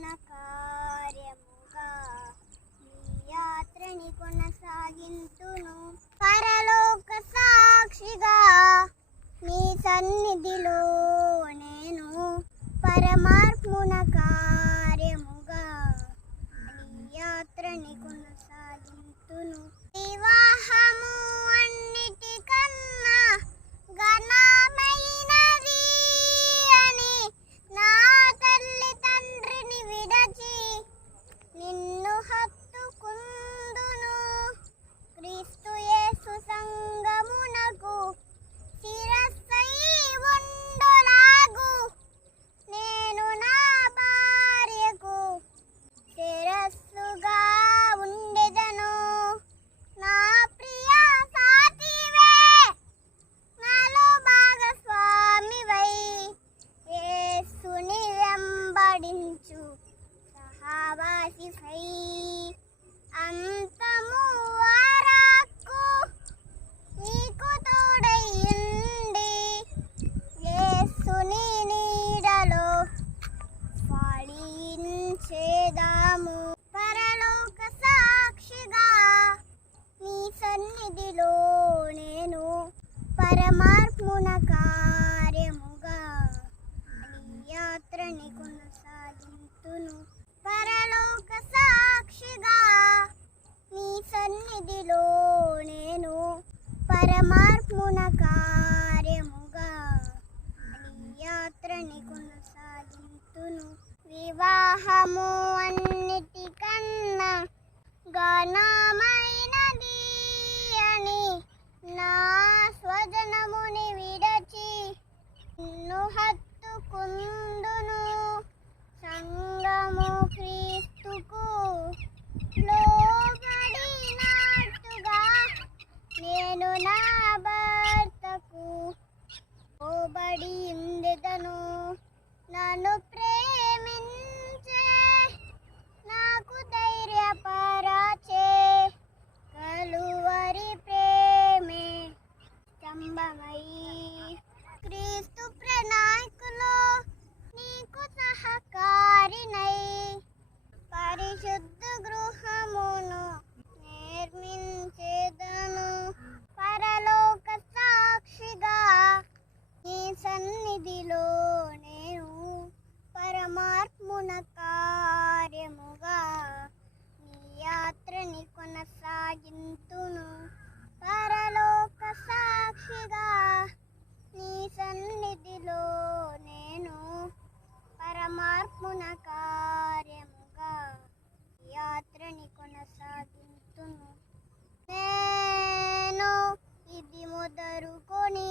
పరమాత్మున కార్యముగా నీ యాత్రని కొనసాగింతును. పరలోక సాక్షిగా నీ సన్నిధిలో నేను పరమాత్మున కార్యముగా నీ యాత్రని కొనసాగింతును. వివాహము అన్నిటికన్నా ఘనమైనది అని నా తల్లి తండ్రిని విడచి నిన్ను హత్తుకుందును. క్రీస్తు యేసు సంగమునకు శిరస్సై ఉండులాగు నేను నా భార్యకు శిరస్సుగా ఉండెదను. నా ప్రియ సాటివే నాలో భాగస్వామివై యేసుని వెంబడించు సహవాసివై అంతము వరకు నీకు తోడై ఉండి యేసుని నీడలో ఫలించేదాము. పరలోక సాక్షిగా నీ సన్నిధిలో నేను పరమాత్మున కార్యముగా నీ యాత్రని కొనసాగింతును. పరలోక సాక్షిగా నీ సన్నిధిలో నేను పరమాత్మున కార్యముగా నీ యాత్రని కొనసాగింతును. వివాహము అన్నిటికన్నా ఘనమైనది అని నా స్వజనముని విడచి నిన్ను హత్తుకుందును. సంగము క్రీస్తుకు లోబడినట్టుగా నేను నా భర్తకు లోబడి ఉండెదను. నన్ను ప్రేమించే నాకు ధైర్యపరచే కలువరి ప్రేమే స్తంభమై క్రీస్తు ప్రణాళికలో నీకు సహకారినై పరిశుద్ధ గృహమును నిర్మించేదను. పరలోక సాక్షిగా నీ సన్నిధిలో నేను పరమాత్మున కార్యముగా నీ యాత్రని కొనసాగింతును. పరలోక సాక్షిగా నీ సన్నిధిలో నేను పరమాత్మున కార్యముగా యాత్రని కొనసాగింతును. నేను ఇది మొదలుకొని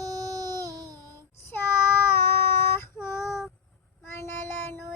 మనలను